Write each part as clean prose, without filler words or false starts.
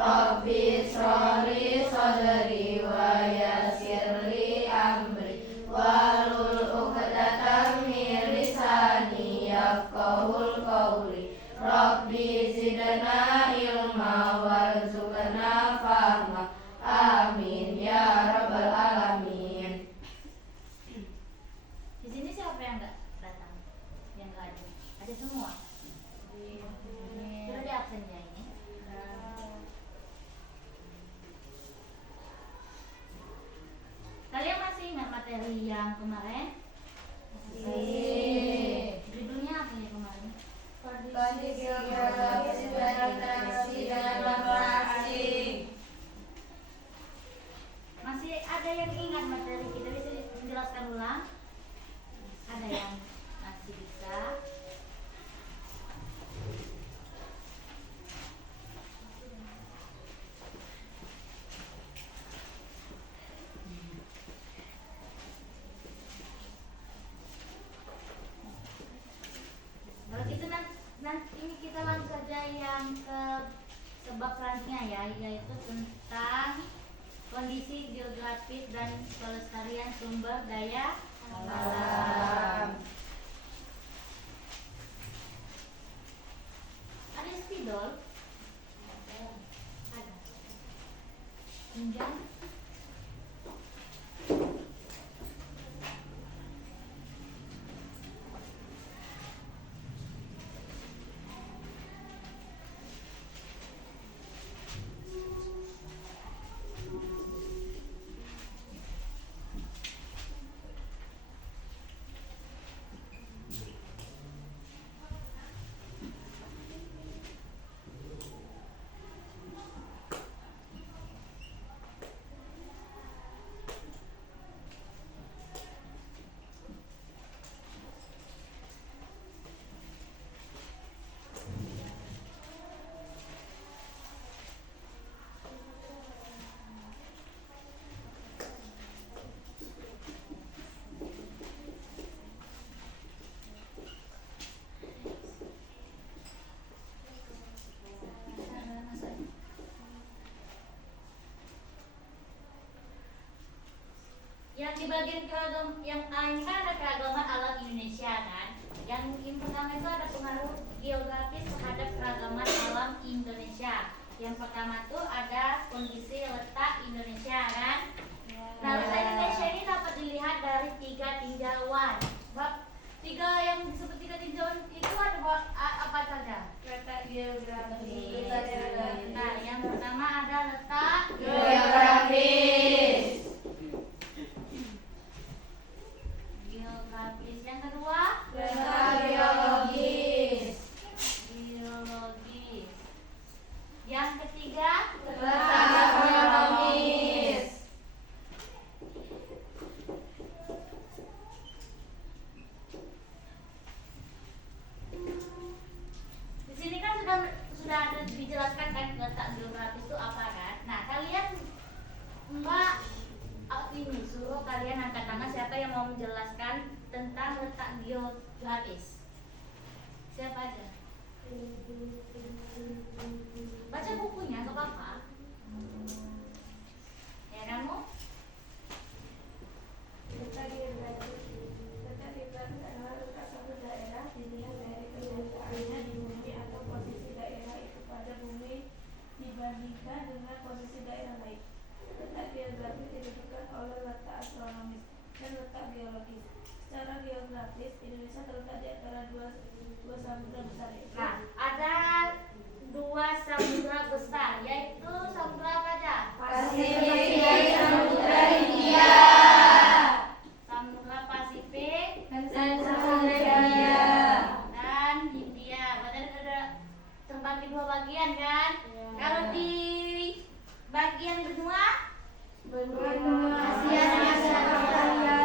Rabbi shrah li sadri wa yassir li amri wahlul 'uqdatam min lisani yafqahul qawli. Rabbi zidna ilma warzuqna fahma. Amin ya rabbal alamin. Di sini siapa yang enggak datang? Yang enggak ada? Ada semua? Sudah di absennya ini? Kalian masih ingat materi yang kemarin? Masih. Judulnya apa ya kemarin? Kondisi geografis berinteraksi dengan makhluk asing. Masih ada yang ingat materi kita? Bisa dijelaskan ulang? Ada yang masih bisa? Kalau gitu nanti ini kita langsung saja yang ke sebab selanjutnya ya, yaitu tentang kondisi geografis dan pelestarian sumber daya alam. Ada spidol? Ada. Pinjam? Yang di bagian keragam yang ini kan ada keragaman alam Indonesia kan. Yang pertama itu ada pengaruh geografis terhadap keragaman alam Indonesia. Yang pertama tuh ada kondisi letak Indonesia kan. Nah, letak Indonesia ini dapat dilihat dari 3 tinjauan. Tiga yang disebut 3 tinjauan itu ada apa saja? Letak geografis. Nah, yang pertama ada letak geografis. Yang kedua Letak biologis. Yang ketiga Letak ekonomis. Di sini kan sudah ada dijelaskan kan letak geografis itu apa kan. Nah, kalian Mbak ini suruh kalian angkat tangan siapa yang mau menjelaskan tentang letak geografis. Siapa aja? Baca bukunya, gak apa-apa. Ya kamu? Letak geografis. Letak geografis adalah letak suatu daerah dilihat dari kedudukannya di bumi atau posisi daerah itu pada bumi dibandingkan dengan posisi daerah lain. Letak geografis ditentukan oleh letak astronomis dan letak geologis. Secara geografis, Indonesia terletak di antara dua samudra besar. Nah, ada 2 samudra besar, yaitu samudra apa aja? Pasifik dan Samudra Hindia. Samudra Pasifik Dan Samudra Hindia. dan Hindia. Berarti ada terbagi 2 bagian kan? Ya. Kalau di bagian benua Asia dan Australia.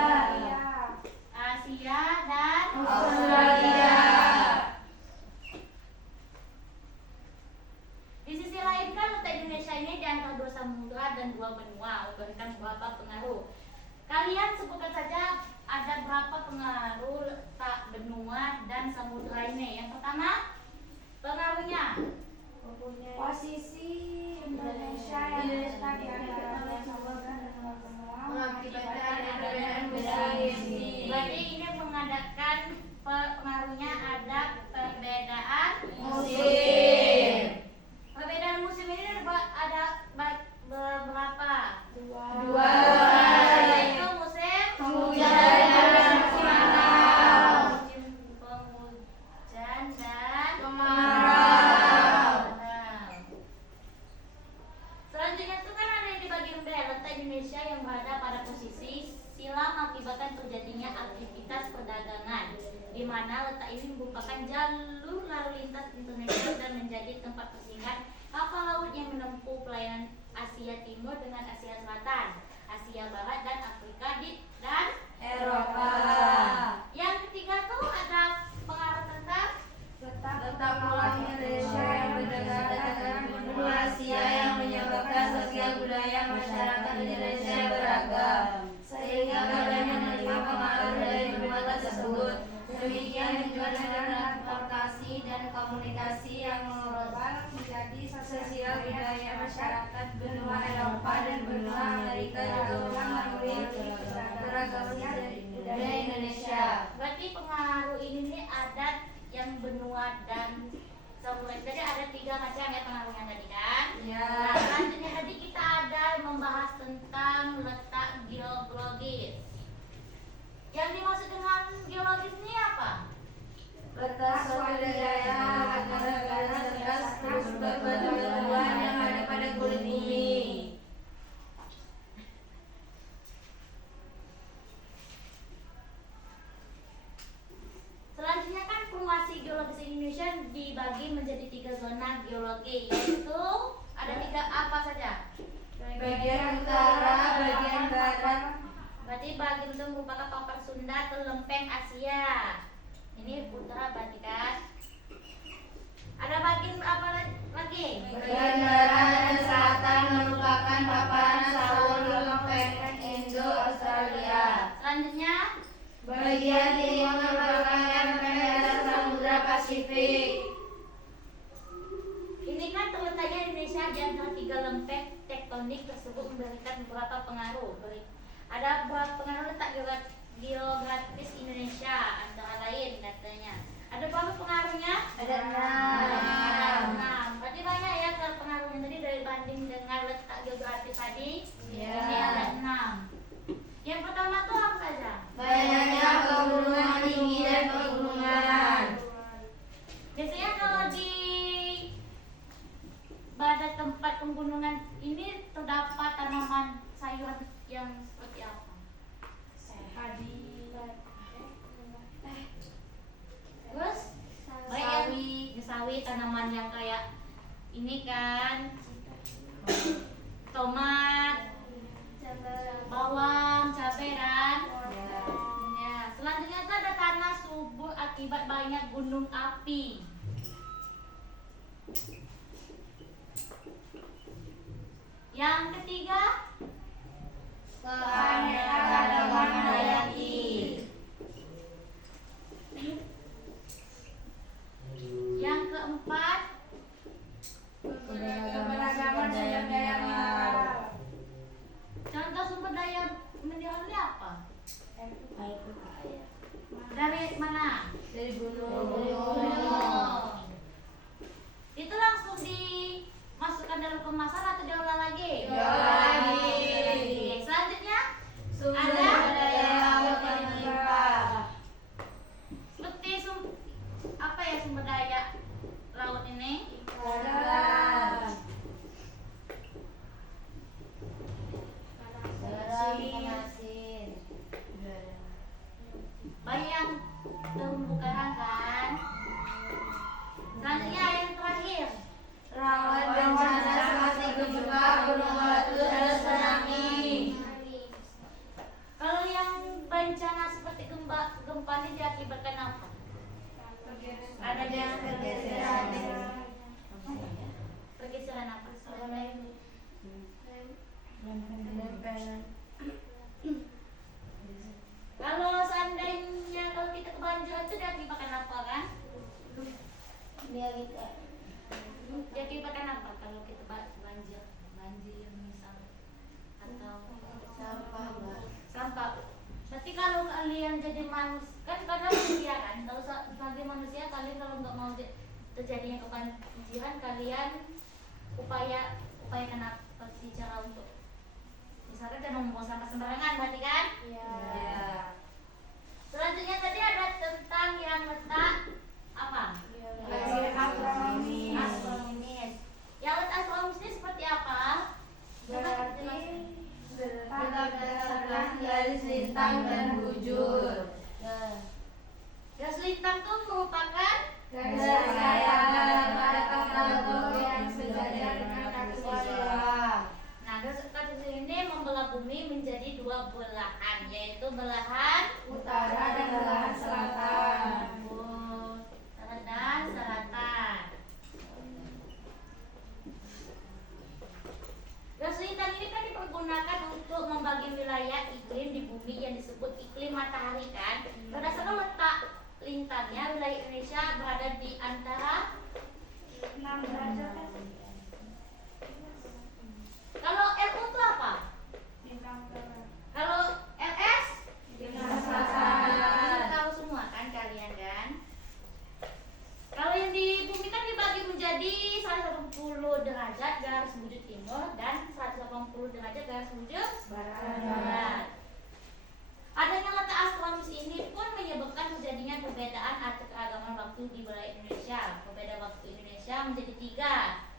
Asia dan Australia. di sisi lain kan letak Indonesia ini di antara 2 samudra dan 2 benua, memberikan berapa pengaruh. Kalian sebutkan saja ada berapa pengaruh letak benua dan samudra ini. Yang pertama, pengaruhnya Posisi Indonesia yang berada pada posisi silam mengakibatkan terjadinya aktivitas perdagangan, di mana letak ini merupakan jalur lalu lintas internasional dan menjadi tempat persinggahan kapal laut yang menempuh pelayanan Asia Timur dengan Asia Selatan, Asia Barat, dan Afrika dan Eropa. Yang ketiga tuh ada pengaruh tentang Letak pulau Indonesia yang berdekatan dengan benua Asia yang menyebabkan sosial budaya masyarakat Indonesia beragam, sehingga kalian menerima pengaruh dari benua tersebut. Demikian juga dengan transportasi dan komunikasi yang mengubah menjadi sosial budaya masyarakat benua Eropa dan benua Amerika juga mempengaruhi keragaman dari budaya Indonesia. berarti pengaruh ini nih adat yang benua dan semuanya. Jadi ada 3 macam ya pengaruhnya tadi kan? Ya. Nah, selanjutnya tadi kita ada membahas tentang letak geologis. Yang dimaksud dengan geologis ini apa? Letak suatu daerah negara serta struktur batuan yang ada pada kulit bumi. Selanjutnya kan formasi geologis Indonesia dibagi menjadi 3 zona geologi, yaitu ada 3 apa saja? Bagian utara, bagian barat. Berarti bagian itu merupakan papan Sunda atau lempeng Asia. Ini utara berarti kan? Ada bagian apa lagi? Bagian barat dan selatan merupakan paparan sawur lempeng Indo-Australia. Selanjutnya Bagian timur merupakan lempeng dasar Samudra Pasifik. ini kan terletaknya Indonesia di antara 3 lempeng tektonik tersebut memberikan beberapa pengaruh. Ada beberapa pengaruh letak geografis Indonesia antara lain katanya. Ada berapa pengaruhnya? Ada 6. Ada 6. Berarti banyak ya kalau pengaruhnya tadi dari banding dengan letak geografis tadi. Iya. Ini ada 6. Yang pertama tuh apa saja? Banyaknya pegunungan tinggi dan pegunungan. Biasanya kalau di pada tempat pegunungan ini terdapat tanaman sayuran yang seperti apa? Padi. Terus banyak sawi, tanaman yang kayak ini kan, tomat, bawang, cabai kan. Ya, selanjutnya itu ada tanah subur akibat banyak gunung api. Yang ketiga, Keanekaragaman hayati. yang keempat, Keberagaman sumber daya mineral. contoh sumber daya mineral ini apa? Dari mana? Dari gunung. Oh. Itu langsung dimasukkan dalam kemasan atau diolah lagi? Diolah lagi. Oke, selanjutnya Sumber ada daya laut yang melimpah. seperti apa ya sumber daya laut ini? Garam. Banyak yang terumbu karang kan? Selanjutnya yang terakhir, Rawan bencana seperti gempa, gunung meletus, dan tsunami. kalau yang bencana seperti gempa ini diakibatkan apa? Ada yang pergeseran apa? Kalau seandainya kalau kita kebanjiran itu diakibatkan apa kan? Diakibatkan apa kalau kita banjir misal atau sampah? Berarti kalau kalian jadi manusia kan manusia kan, kalau sebagai manusia kalian kalau nggak mau terjadinya kebanjiran kalian upayakan apa sih cara untuk misalkan jangan membuang sampah sembarangan berarti kan? Ya. Selanjutnya tadi ada tentang yang letak apa? Astronomi. Astronomis. Yang letak astronomis ini seperti apa? Coba kita Berarti jelaskan. dua belahan, yaitu belahan Utara dan belahan selatan. Utara dan selatan. Garis lintang ini kan dipergunakan untuk membagi wilayah iklim di bumi yang disebut iklim matahari kan. Berdasarkan letak lintangnya, wilayah Indonesia berada di antara 6 derajat kan? kalau LU itu apa? Bintang utara. Kalau LS? Bintang selatan. Tahu semua kan kalian kan? Kalau yang di bumi kan dibagi menjadi 180 derajat garis bujur timur dan 180 derajat garis bujur barat. Adanya letak astronomis ini pun menyebabkan terjadinya perbedaan atau keragaman waktu di wilayah Indonesia. Perbedaan waktu Indonesia menjadi 3.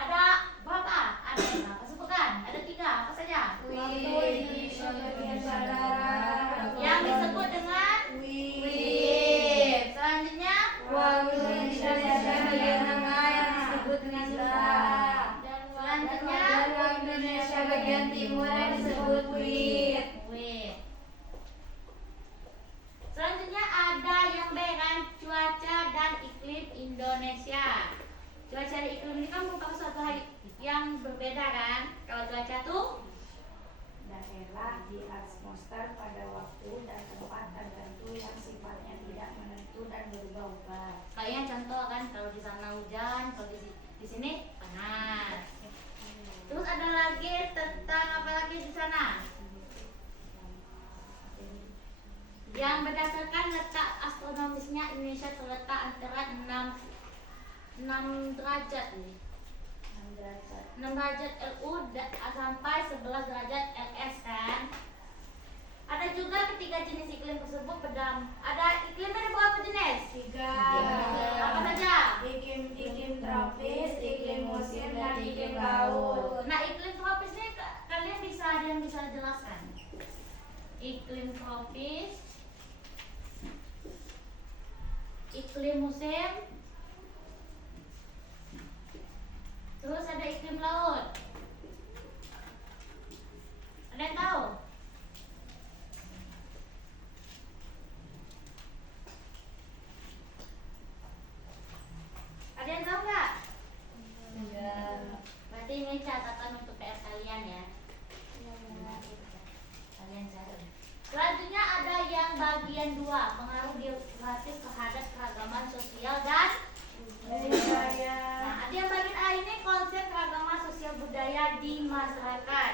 Ada berapa? Ada berapa? Sebutkan. Ada 3. Apa saja? Waktu Indonesia bagian barat. Yang disebut dengan WIB. selanjutnya Waktu Indonesia bagian tengah yang disebut dengan Selatan. Dan selanjutnya Dan waktu Indonesia bagian timur yang disebut WIB. wait. Selanjutnya ada yang B kan, cuaca dan iklim Indonesia. Cuaca dan iklim ini kan merupakan suatu hal yang berbeda kan. Kalau cuaca tuh daerah di atmosfer pada waktu dan tempat tertentu yang sifatnya tidak menentu dan berubah-ubah. kayaknya contoh kan, kalau di sana hujan, kalau di sini panas. Terus ada lagi tentang apa lagi di sana? Yang berdasarkan letak astronomisnya, Indonesia terletak antara 6 derajat nih. 6 derajat. 6 derajat LU sampai 11 derajat LS kan. Ada juga ketiga jenis iklim tersebut ada iklim ada berapa jenis? 3. Apa saja? Iklim tropis, iklim musim, dan iklim laut. Nah, iklim tropis ini kalian ada yang bisa jelaskan? Iklim tropis, iklim musim, terus ada iklim laut. Ada yang tahu? Ada yang tahu nggak? Berarti ini catatan untuk PR kalian ya. Kalian catat. Selanjutnya ada yang bagian 2, pengaruh geografis terhadap keragaman sosial dan Budaya. Nah, ada yang bagian A ini konsep keragaman sosial budaya di masyarakat.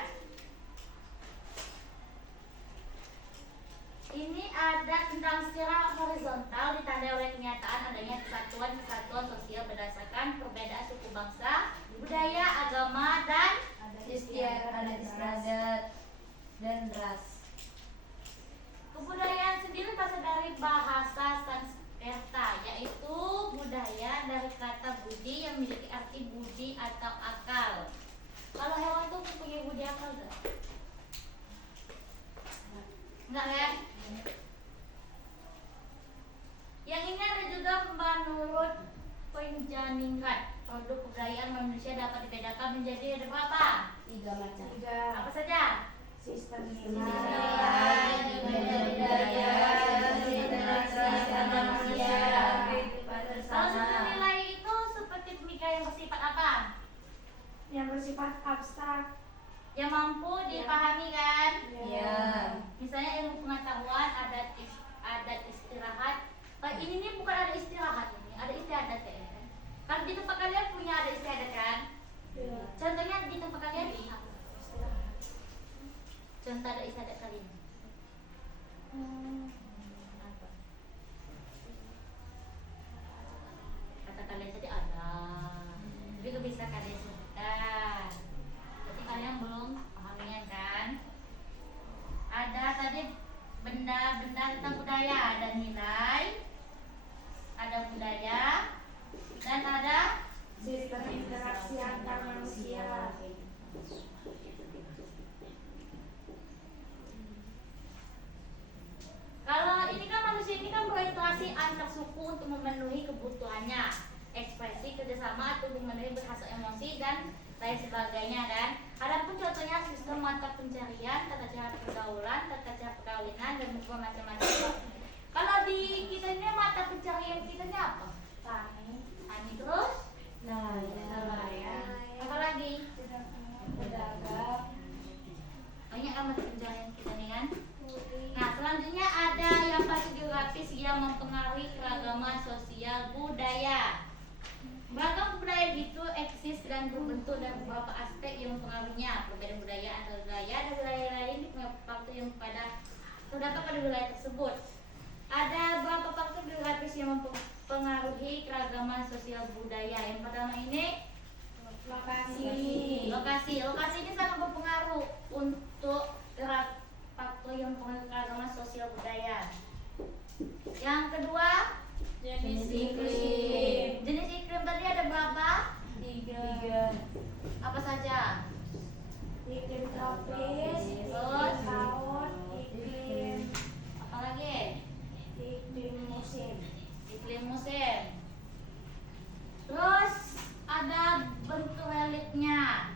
Ini ada tentang secara horizontal ditandai oleh kenyataan adanya kesatuan sosial berdasarkan perbedaan suku bangsa, budaya, agama, dan Adat istiadat dan ras. kebudayaan sendiri berasal dari bahasa Sanskerta, yaitu budaya dari kata budi yang memiliki arti budi atau akal. Kalau hewan itu punya budi akal enggak? Enggak kan? Yang ini ada juga menurut Penjaringan, produk kebudayaan Indonesia dapat dibedakan menjadi ada berapa? 3 macam. 3. Apa saja? Sistem Nilai, budaya, manusia, kehidupan Kalau bersama. sistem nilai itu seperti pemikiran yang bersifat apa? Yang bersifat abstrak. Yang mampu dipahami kan? Ya. Misalnya ilmu pengetahuan, adat istirahat. Ini nih bukan ada istirahat ini, ada istiadat ya. Kalau di tempat kalian punya ada istiadat kan? Ya. Contohnya di tempat kalian contoh ada istiadat kalian. Apa? Kata kalian tadi ada, tapi gak bisa kalian sebutkan. Berarti kalian belum pahaminya kan? Ada tadi benda-benda tentang budaya, ada nilai, ada budaya, dan ada Sistem interaksi antar manusia. kalau ini kan manusia ini kan berinteraksi antar suku untuk memenuhi kebutuhannya, ekspresi kerjasama atau memenuhi bahasa emosi dan lain sebagainya kan. Adapun contohnya sistem mata pencarian, tata cara pergaulan, tata cara perkawinan dan macam-macam. Kalau di kita ini mata pencarian kita ini apa? Tani terus? Nelayan. Apa lagi? Pedagang. Banyak kan mata pencarian kita nih kan? Nah, selanjutnya ada yang fase geografis yang mempengaruhi keragaman sosial budaya. Beragam budaya itu eksis dan berbentuk dan beberapa aspek yang mempengaruhinya. Perbedaan budaya antar wilayah dan wilayah lain punya faktor yang terdapat pada wilayah tersebut. Ada beberapa faktor geografis yang mempengaruhi keragaman sosial budaya. Yang pertama ini lokasi ini sangat berpengaruh untuk faktor yang mempengaruhi keragaman sosial budaya. Yang kedua, Jenis iklim. jenis iklim tadi ada berapa? 3. Apa saja? Iklim tropis, iklim Terus? laut, iklim Apa lagi? musim. Iklim musim. Terus ada bentuk reliefnya.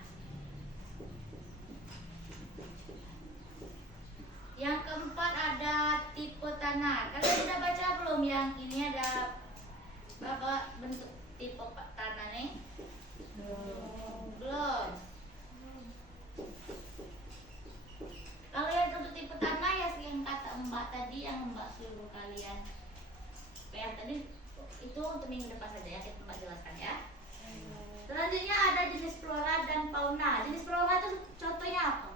Yang keempat ada tipe tanah. Kalian sudah baca belum? Yang ini ada berapa bentuk tipe tanah nih? Belum. Kalau yang untuk tipe tanah ya yang kata Mbak tadi, yang Mbak suruh kalian. Yang tadi itu untuk minggu depan saja ya, kita Mbak jelaskan ya. Selanjutnya ada jenis flora dan fauna. Jenis flora itu contohnya apa?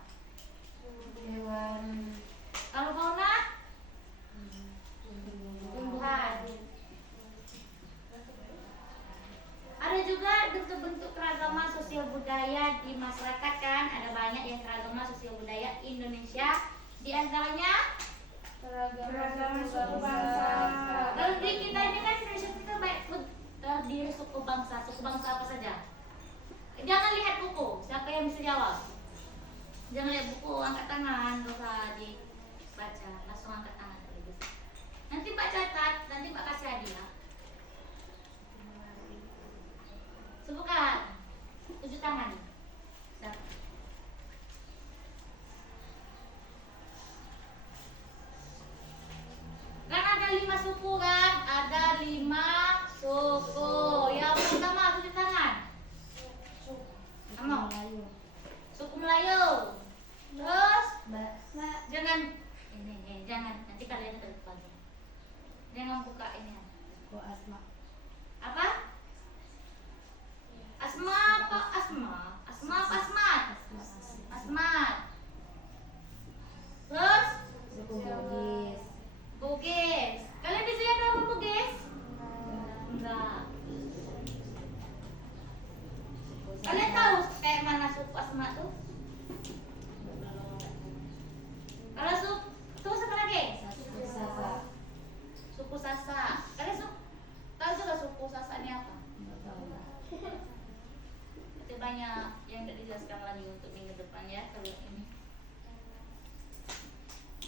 Hewan. Kalau fauna? Tumbuhan. Ada juga bentuk-bentuk keragaman sosial budaya di masyarakat kan. Ada banyak yang keragaman sosial budaya Indonesia. Di antaranya Keragaman suku bangsa. kalau di kita ini kan Indonesia kita baik terdiri suku bangsa. Suku bangsa apa saja? Jangan lihat buku. Siapa yang bisa jawab? Jangan lihat buku, angkat tangan, gak usah dibaca, langsung angkat tangan kalau bisa. Nanti Mbak catat, nanti Mbak kasih hadiah. Sebutkan 7 tangan. Siapa? Kan ada 5 suku kan? Ada 5 suku. Yang pertama 7 tangan. Kamu? Suku Melayu. Terus jangan ini jangan nanti kalian terdepan. Jangan buka ini. Asma. Apa? Asma apa? Asma. Asma apa Asmat? Asmat. Terus Suku Bugis. Bugis. Kalian di sini ada orang Bugis? Enggak. Kalian tahu kayak mana suku Asma tuh? Kalau suku terus apa lagi? Sasa. Suku Sasak. Kalian tahu juga suku Sasak ini apa? Nggak tahu. Nanti banyak yang tidak dijelaskan lagi untuk minggu depan ya kalau ini.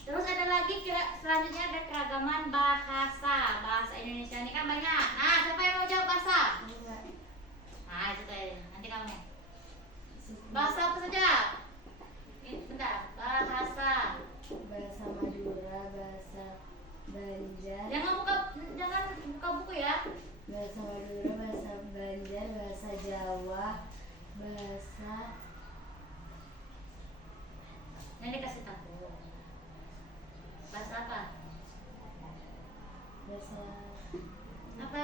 Terus ada lagi selanjutnya ada keragaman bahasa. Bahasa Indonesia ini kan banyak. Nah, siapa yang mau jawab bahasa? Nah, itu tadi. Nanti kamu. Bahasa apa saja? Ini bentar. Bahasa. Bahasa Madura, bahasa Banjar. Jangan buka buku ya. Bahasa Madura, bahasa Banjar, bahasa Jawa, bahasa Nanti kasih tahu. Bahasa apa? bahasa Apa?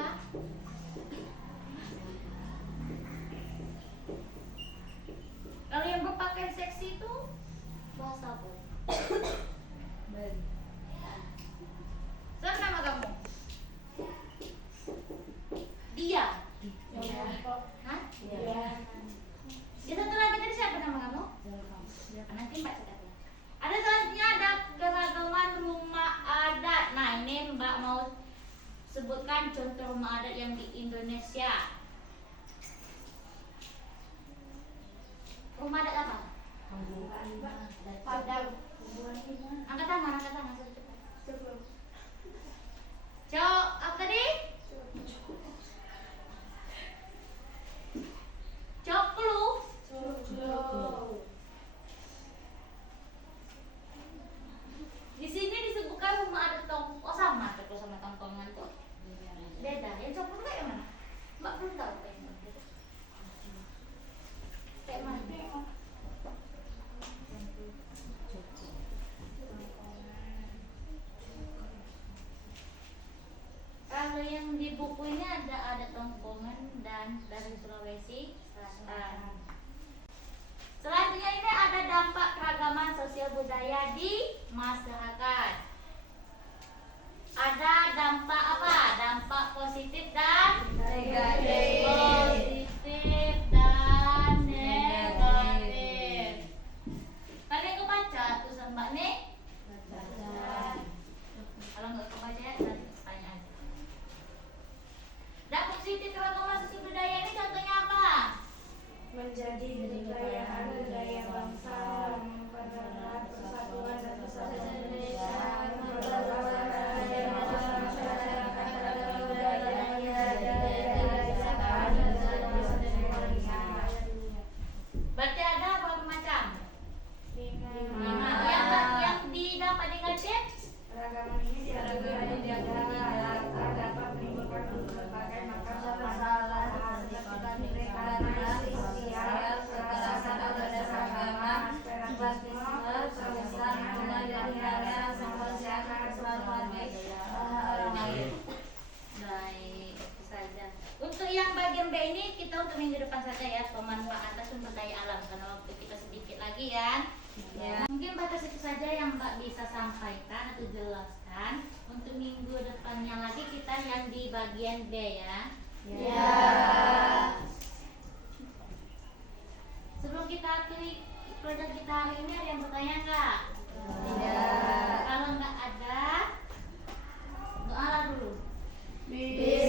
Kalau yang berpakaian seksi itu bahasa apa? Ban. Siapa nama kamu? Dia. Hah? Ya. Dia satu lagi tadi siapa nama kamu? Nanti Mbak catat ya. Ada selanjutnya ada keragaman rumah adat. Nah ini Mbak mau sebutkan contoh rumah adat yang di Indonesia. Rumah adat apa? Padang. Angkat tangan satu cepat. Cok, apa tadi? Coklu. masyarakat. Ada dampak apa? Dampak positif dan Negatif. positif dan negatif. Kalian kebaca tulisan Mbak Nek? Kalau nggak kebaca ya nanti tanya aja. Dampak positif keragaman sosial budaya ini contohnya apa? Menjadi kekayaan budaya bangsa, mempererat persatuan dan kesatuan Indonesia, mempererat masyarakat budayanya, Berarti ada berapa macam? 5. lima. Yang di dampak negatif? Keragaman ini dapat menimbulkan berbagai macam masalah seperti degradasi sosial, kekerasan terhadap agama, separatisme, perusahaan penganiayaan, masyarakat sebagai orang lain. Baik, itu saja. Untuk yang bagian B ini kita untuk minggu depan saja ya, pemanfaatan sumber daya alam karena waktu kita sedikit lagi ya. Mungkin batas itu saja yang Mbak bisa sampaikan atau jelaskan. Untuk minggu depannya lagi kita yang di bagian B ya. Ya. Sebelum kita akhiri proyek kita hari ini ada yang bertanya nggak? Tidak. Kalau nggak ada, doa dulu. Bismillah.